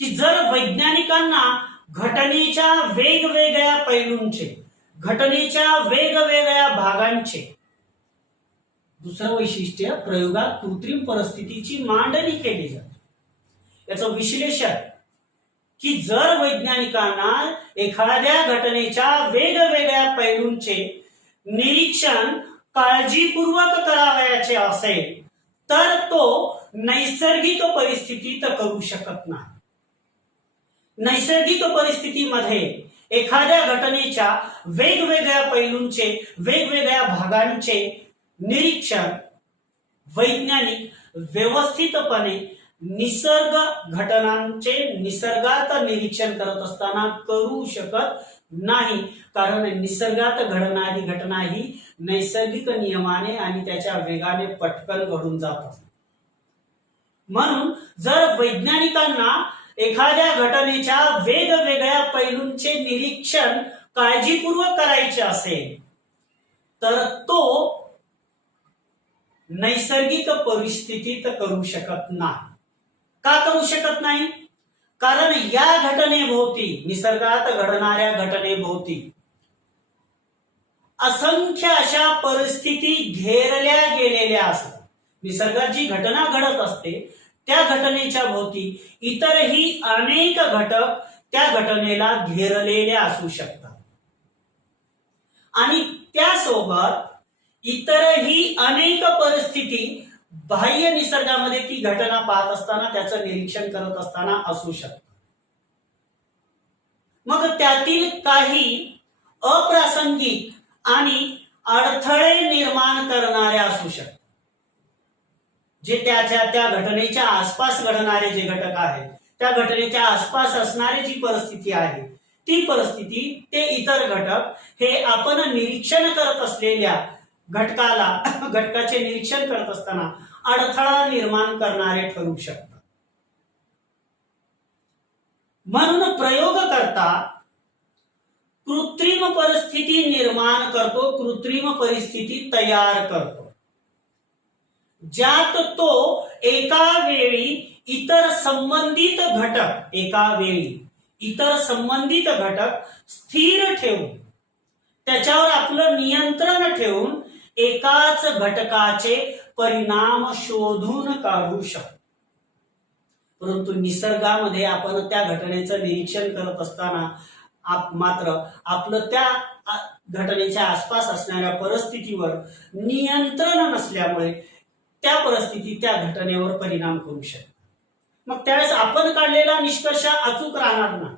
की जर वैज्ञानिकांना घटनेच्या वेगवेगळ्या पैलूंचे, घटनेच्या वेगवेगळ्या भागांचे, दुसरं वैशिष्ट्य प्रयोगात कृत्रिम परिस्थितीची मांडणी केली जाते. याचं विश्लेषण की जर वैज्ञानिकांना एखाद्या घटनेच्या वेगवेगळ्या पैलूंचे निरीक्षण काळजीपूर्वक करावयाचे असेल तर तो नैसर्गिक परिस्थितीत करू शकत नाही. नैसर्गिक परिस्थितीमध्ये एखाद्या घटनेच्या वेगवेगळ्या पैलूंचे, वेगवेगळ्या भागांचे निरीक्षण वैज्ञानिक व्यवस्थितपणे निसर्ग घटनांचे निसर्गात निरीक्षण करत असताना करू शकत नाही. कारण निसर्गात घडणारी घटना ही नैसर्गिक नियमाने आणि त्याच्या वेगाने पटकन घडून जात असते. म्हणून जर वैज्ञानिकांना एखाद्या घटनेच्या वेगवेगळ्या पैलूंचे निरीक्षण काळजीपूर्वक करायचे असेल तर तो नैसर्गिक परिस्थितीत करू शकत नाही. का करू शकत नाही? कारण या घटनेभोवती, निसर्गात घडणाऱ्या घटनेभोवती असंख्य अशा परिस्थिती घेरल्या गेलेल्या असतात. निसर्गात जी घटना घडत असते त्या घटनेच्या भोवती इतरही अनेक घटक त्या घटनेला घेरलेले असू शकतात आणि त्यासोबत इतरही अनेक परिस्थिती बाह्य निसर्गामध्ये ती घटना पाहत असताना, त्याचं निरीक्षण करत असताना असू शकतात. मग त्यातील काही अप्रासंगिक आणि अडथळे निर्माण करणारे असू शकतात. जे त्या घटनेच्या आसपास घडणारे जे घटक आहेत, त्या घटनेच्या आसपास असणारी जी परिस्थिती आहे, ती परिस्थिती, ते इतर घटक हे आपण निरीक्षण करत असलेल्या घटकाचे निरीक्षण करत असताना अडथळा निर्माण करणारे ठरू शकतात. म्हणून प्रयोग करता कृत्रिम परिस्थिती निर्माण करतो, कृत्रिम परिस्थिती तयार करतो, ज्यात तो एका वेळी इतर संबंधित घटक स्थिर ठेवून त्याच्यावर आपलं नियंत्रण ठेवून एकाच घटकाचे परिणाम शोधून काढू शकतो. परंतु निसर्गामध्ये आपण त्या घटनेचं निरीक्षण करत असताना मात्र आपलं त्या घटनेच्या आसपास असणाऱ्या परिस्थितीवर नियंत्रण नसल्यामुळे त्या परिस्थिती त्या घटनेवर परिणाम करू शकते. मग त्यावेळेस आपण काढलेला निष्कर्ष अचूक राहणार नाही.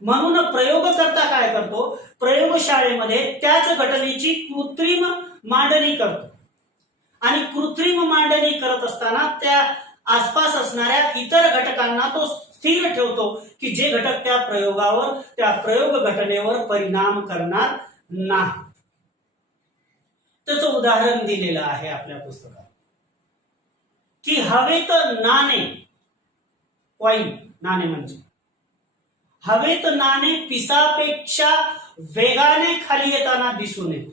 म्हणून प्रयोगकर्ता काय करतो, प्रयोगशाळेमध्ये त्याच घटनेची कृत्रिम मांडणी करतो आणि कृत्रिम मांडणी करत असताना त्या आसपास असणाऱ्या इतर घटकांना तो स्थिर ठेवतो की जे घटक त्या प्रयोग घटनेवर परिणाम करणार नाही. त्याचं उदाहरण दिलेलं आहे आपल्या पुस्तकात की हवेत नाणे, कॉइन नाणे म्हणजे हवेत नाणे पिसापेक्षा वेगाने खाली येताना दिसून येते.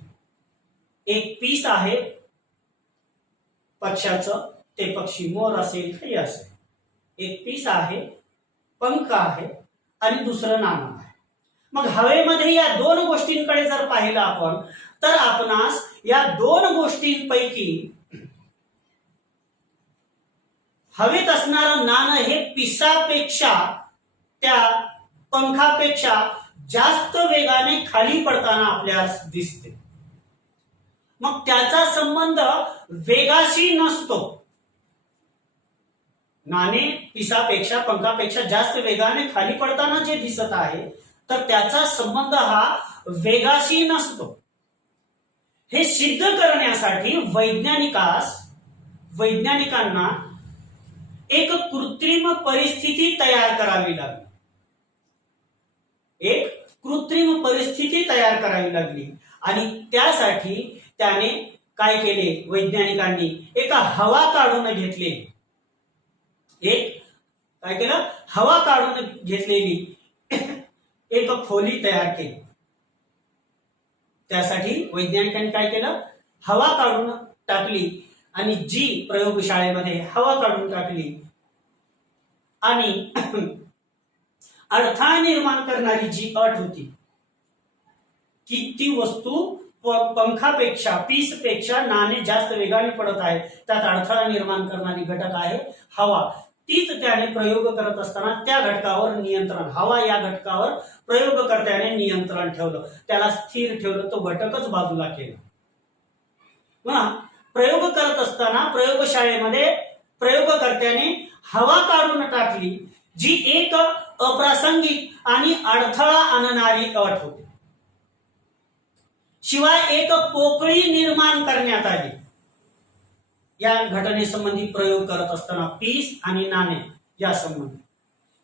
एक पीस आहे पक्ष्याचं, ते पक्षी मोर असेल काही असेल, एक पीस आहे, पंख आहे आणि दुसरं नाणं आहे. मग हवेमध्ये या दोन गोष्टींकडे जर पाहिलं आपण तर आपणास या दोन गोष्टींपैकी हवेत असणारं नाणं हे पिसापेक्षा, त्या पंखापेक्षा जास्त वेगाने खाली पडताना आपल्याला दिसते. मग त्याचा संबंध वेगाशी नसतो. नाणे पिसापेक्षा पंखापेक्षा जास्त वेगाने खाली पडताना जे दिसत आहे तर त्याचा संबंध हा वेगाशी नसतो. हे सिद्ध करण्यासाठी वैज्ञानिकांना एक कृत्रिम परिस्थिती तयार करावी लागली. आणि त्यासाठी त्याने काय केले, वैज्ञानिकांनी हवा काढून घेतलेली एक खोली तयार केली. त्यासाठी वैज्ञानिकांनी काय केलं, हवा काढून टाकली आणि जी प्रयोगशाळेमध्ये हवा काढून टाकली आणि अडथळा निर्माण करणारी जी अट होती की ती वस्तू पंखापेक्षा, पीसपेक्षा नाणे जास्त वेगाने पडत आहे, त्यात अडथळा निर्माण करणारी घटक आहे हवा. तीच त्याने प्रयोग करत असताना त्या घटकावर नियंत्रण, हवा या घटकावर प्रयोगकर्त्याने नियंत्रण ठेवलं, त्याला स्थिर ठेवलं, तो घटकच बाजूला केला. प्रयोग करत असताना प्रयोगशाळेमध्ये प्रयोगकर्त्याने हवा काढून टाकली जी एक अप्रासंगिक आणि अडथळा आणणारी अट होती. शिवाय एक पोकळी निर्माण करण्यात आली. या घटनेसंबंधी प्रयोग करत असताना पीस आणि नाणे या संबंधी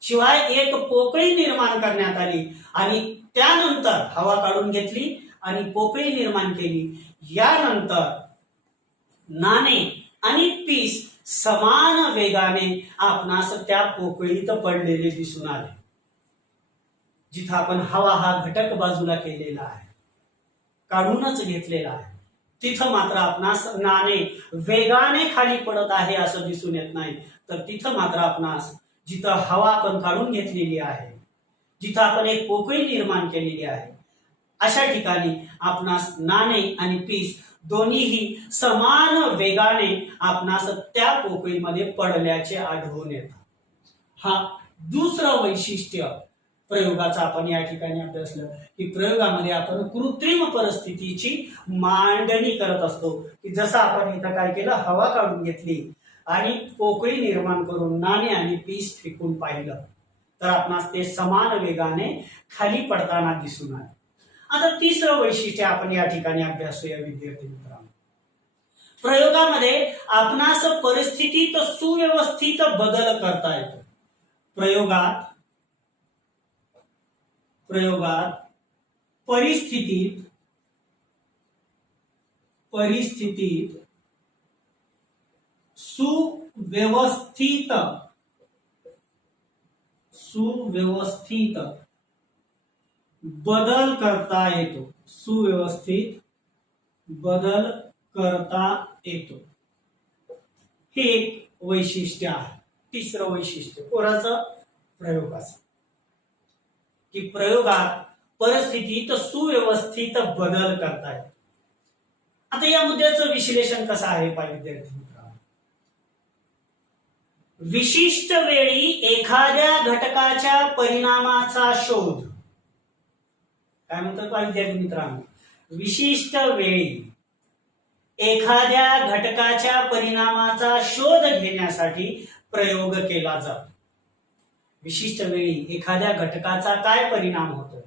शिवाय एक पोकळी निर्माण करण्यात आली आणि त्यानंतर हवा काढून घेतली आणि पोकळी निर्माण केली. यानंतर नाणे आणि पीस समान वेगाने आपणास त्या पोकळीत पडलेले दिसून आले. जिथं आपण हवा हा घटक बाजूला केलेला आहे, काढूनच घेतलेला आहे, तिथं मात्र आपणास नाणे वेगाने खाली पडत आहे असं दिसून येत नाही. तर तिथं मात्र आपणास जिथं हवा आपण काढून घेतलेली आहे, जिथं आपण एक पोकळी निर्माण केलेली आहे, अशा ठिकाणी आपणास नाणे आणि पीस दोन्हीही समान वेगाने आपणास त्या पोकळीमध्ये पडल्याचे आढळून येतात. हा दुसरं वैशिष्ट्य प्रयोगाचा आपण या ठिकाणी अभ्यासलं की प्रयोगामध्ये आपण कृत्रिम परिस्थितीची मांडणी करत असतो. की जसं आपण इथं काय केलं, हवा काढून घेतली आणि पोकळी निर्माण करून नाणे आणि पीस फेकून पाहिलं तर आपणास ते समान वेगाने खाली पडताना दिसून आले. आता तिसरं वैशिष्ट्य आपण या ठिकाणी अभ्यासूया विद्यार्थी मित्रांनो. प्रयोगामध्ये आपणास परिस्थितीत सुव्यवस्थित बदल करता येतो. प्रयोगात परिस्थितीत सुव्यवस्थित बदल करता येतो, सुव्यवस्थित बदल करता येतो. हे एक वैशिष्ट्य आहे. तिसरं वैशिष्ट्य कोणाचं? प्रयोगाचं, की प्रयोगात परिस्थितीत सुव्यवस्थित बदल करता येतो. आता या मुद्द्याचं विश्लेषण कसं आहे पाहिजे विद्यार्थी मित्रांनो. विशिष्ट वेळी एखाद्या घटकाच्या परिणामाचा शोध. काय म्हणतात पाहिजे विद्यार्थी मित्रांनो? विशिष्ट वेळी एखाद्या घटकाच्या परिणामाचा शोध घेण्यासाठी प्रयोग केला जातो. विशिष्ट वेळी एखाद्या घटकाचा काय परिणाम होतो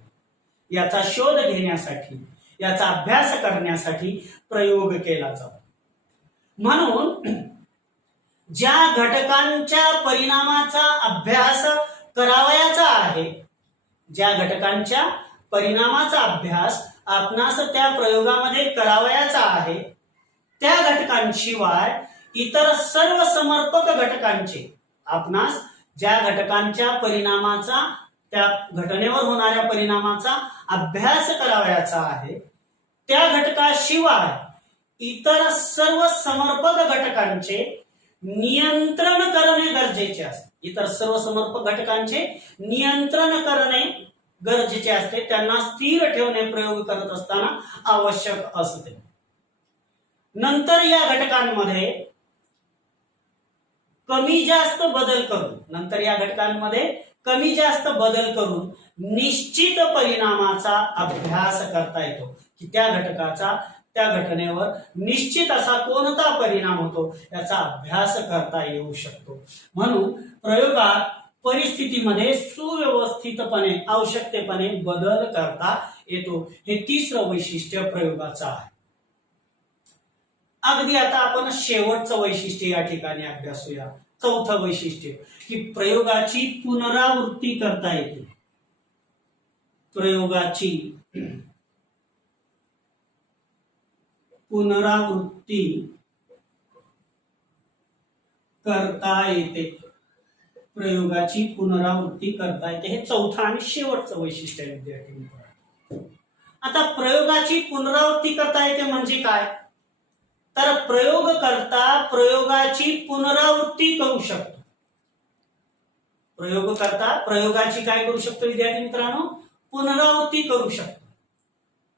याचा शोध घेण्यासाठी, याचा अभ्यास करण्यासाठी प्रयोग केला जातो. म्हणून ज्या घटकांच्या परिणामाचा अभ्यास करावयाचा आहे, ज्या घटकांच्या परिणामाचा अभ्यास आपणास त्या प्रयोगामध्ये करावयाचा आहे, त्या घटकांशिवाय इतर सर्व समर्पक घटकांचे, आपणास ज्या घटकांच्या परिणामाचा, त्या घटनेवर होणाऱ्या परिणामाचा अभ्यास करावयाचा आहे, त्या घटकाशिवाय इतर सर्व समर्पक घटकांचे नियंत्रण करणे गरजेचे असते. इतर सर्व समर्पक घटकांचे नियंत्रण करणे गरजेचे असते. त्यांना स्थिर ठेवणे प्रयोग करत असताना आवश्यक असते. नंतर या घटकांमध्ये कमी जास्त बदल करून निश्चित परिणामाचा अभ्यास करता येतो, की त्या घटकाचा त्या घटनेवर निश्चित असा कोणता परिणाम होतो याचा अभ्यास करता येऊ शकतो. म्हणून प्रयोगात परिस्थितीमध्ये सुव्यवस्थितपणे, आवश्यकतेपणे बदल करता येतो. हे तिसरं वैशिष्ट्य प्रयोगाचं आहे. अगदी आता आपण शेवटचं वैशिष्ट्य या ठिकाणी अभ्यासूया. चौथं वैशिष्ट्य, की प्रयोगाची पुनरावृत्ती करता येते. प्रयोगाची पुनरावृत्ती करता येते. प्रयोगाची पुनरावृत्ती करता येते. हे चौथं आणि शेवटचं वैशिष्ट्य आहे विद्यार्थी मित्रांनो. आता प्रयोगाची पुनरावृत्ती करता येते म्हणजे काय? तर प्रयोगकर्ता प्रयोगाची पुनरावृत्ती करू शकतो. प्रयोगकर्ता प्रयोगाची काय करू शकतो विद्यार्थी मित्रांनो? पुनरावृत्ती करू शकतो.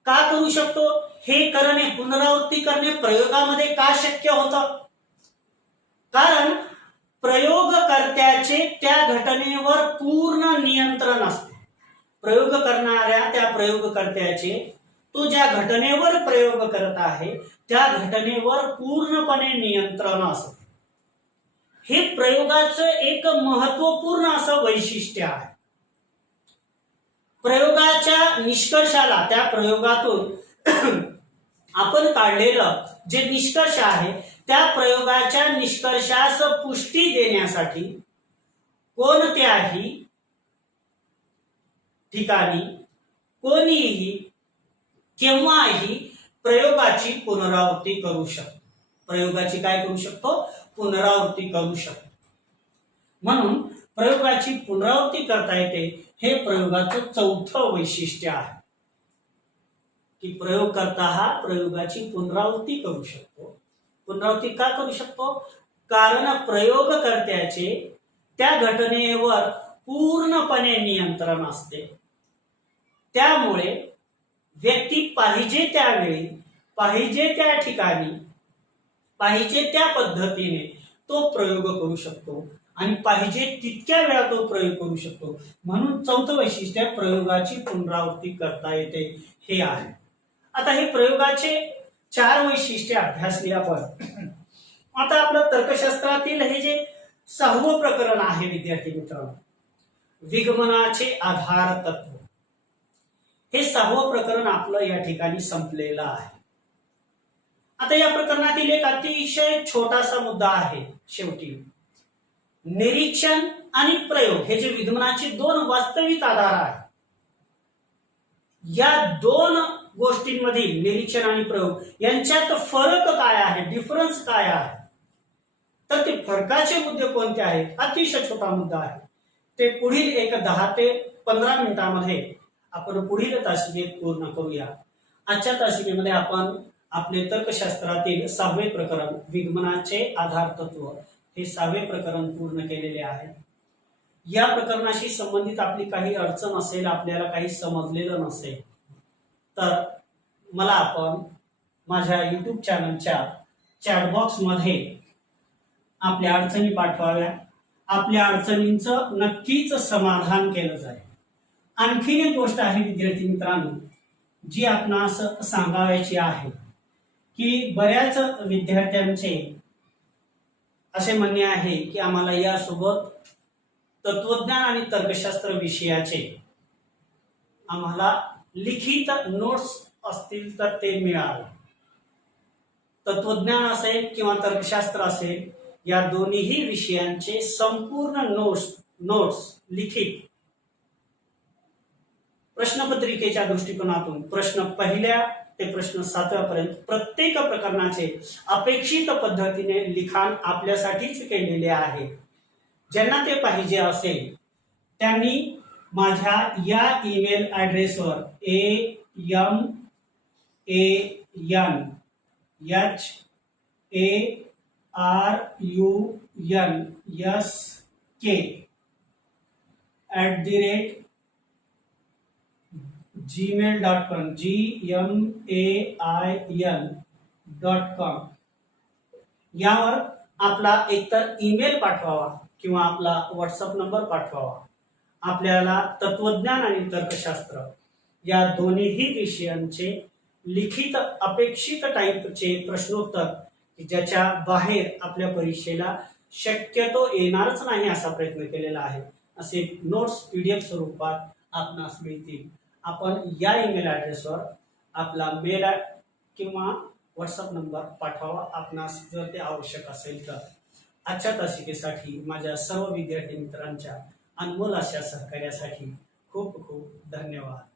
का करू शकतो? हे करणे, पुनरावृत्ती करणे प्रयोगामध्ये का शक्य होतं? कारण प्रयोगकर्त्याचे त्या घटनेवर पूर्ण नियंत्रण असते. प्रयोग करणाऱ्या त्या प्रयोगकर्त्याचे, तो ज्या घटनेवर प्रयोग करत आहे त्या घटनेवर पूर्णपणे नियंत्रण असते. हे प्रयोगाचं एक महत्वपूर्ण असं वैशिष्ट्य आहे. प्रयोगाच्या निष्कर्षाला, त्या प्रयोगातून आपण काढलेलं जे निष्कर्ष आहे त्या प्रयोगाच्या निष्कर्षास पुष्टी देण्यासाठी कोणत्याही ठिकाणी कोणीही केव्हाही प्रयोगाची पुनरावृत्ती करू शकतो. प्रयोगाची काय करू शकतो? पुनरावृत्ती करू शकतो. म्हणून प्रयोगाची पुनरावृत्ती करता येते. हे प्रयोगाचं चौथं वैशिष्ट्य आहे, की प्रयोगकर्ता हा प्रयोगाची पुनरावृत्ती करू शकतो. पुनरावृत्ती का करू शकतो? कारण प्रयोगकर्त्याचे त्या घटनेवर पूर्णपणे नियंत्रण असते. त्यामुळे व्यक्ती पाहिजे त्यावेळी, पाहिजे त्या ठिकाणी, पाहिजे त्या पद्धतीने तो प्रयोग करू शकतो आणि पाहिजे तितक्या वेळा तो प्रयोग करू शकतो. म्हणून चौथं वैशिष्ट्य प्रयोगाची पुनरावृत्ती करता येते हे आहे. आता हे प्रयोगाचे 4 वैशिष्ट्ये अभ्यासली आपण. आता आपलं तर्कशास्त्रातील हे जे 6वं प्रकरण आहे विद्यार्थी मित्रांनो, विगमनाचे आधार तत्व, हे 6वं प्रकरण आपलं या ठिकाणी संपलेलं आहे. आता या प्रकरणातील एक अतिशय छोटासा मुद्दा आहे शेवटी. निरीक्षण आणि प्रयोग हे जे विगमनाचे 2 वास्तविक आधार आहेत, या 2 गोष्टींमधील निरीक्षण आणि प्रयोग यांच्यात फरक काय आहे, डिफरन्स काय आहे? तर ते फरकाचे मुद्दे कोणते आहेत? अतिशय छोटा मुद्दा आहे. ते पुढील एक 10 ते 15 मिनिटांमध्ये आपण पुढील तासिकेत पूर्ण करूया. आजच्या तासिकेमध्ये आपण आपले तर्कशास्त्रातील 6वे प्रकरण विगमनाचे आधार तत्व हे 6वे प्रकरण पूर्ण केलेले आहे. या प्रकरणाशी संबंधित आपली काही अडचण असेल, आपल्याला काही समजलेलं नसेल, तर मला आपण माझ्या YouTube चॅनलच्या चॅटबॉक्स मध्ये आपल्या अडचणी पाठवाव्या. आपल्या अडचणींचं नक्कीच समाधान केलं जाईल. आणखीन एक गोष्ट आहे विद्यार्थी मित्रांनो, जी आपणास सांगायची आहे की बऱ्याच विद्यार्थ्यांचे असे म्हणणे आहे की आम्हाला यासोबत तत्वज्ञान आणि तर्कशास्त्र विषयाचे आम्हाला लिखित नोट्स असतील तर ते मिळावे. तत्वज्ञान असेल किंवा तर्कशास्त्र असेल, या दोन्ही विषयांचे संपूर्ण नोट्स लिखित प्रश्नपत्रिकेच्या दृष्टिकोनातून प्रश्न 1 ते प्रश्न 7 पर्यंत प्रत्येक प्रकरणाचे अपेक्षित पद्धतीने लिखाण आपल्यासाठीच केलेले आहे. ज्यांना ते पाहिजे असेल त्यांनी माझ्या या ईमेल ॲड्रेसवर gmail.com यावर आपला एकतर ईमेल पाठवावा किंवा आपला व्हॉट्सअप नंबर पाठवावा. आपल्याला तत्वज्ञान आणि तर्कशास्त्र या दोन्ही विषयांचे लिखित अपेक्षित टाईपचे प्रश्नोत्तर ज्याच्या बाहेर आपल्या परीक्षेला शक्यतो येणारच नाही असा प्रयत्न केलेला आहे, असे नोट्स PDF स्वरूपात आपणास मिळतील. आपण या ईमेल ॲड्रेसवर आपला मेल किंवा व्हॉट्सअप नंबर पाठवावा आपणास जर ते आवश्यक असेल तर. आजच्या तासिकेसाठी माझ्या सर्व विद्यार्थी मित्रांच्या अनमोल अशा सहकार्यासाठी खूप खूप धन्यवाद.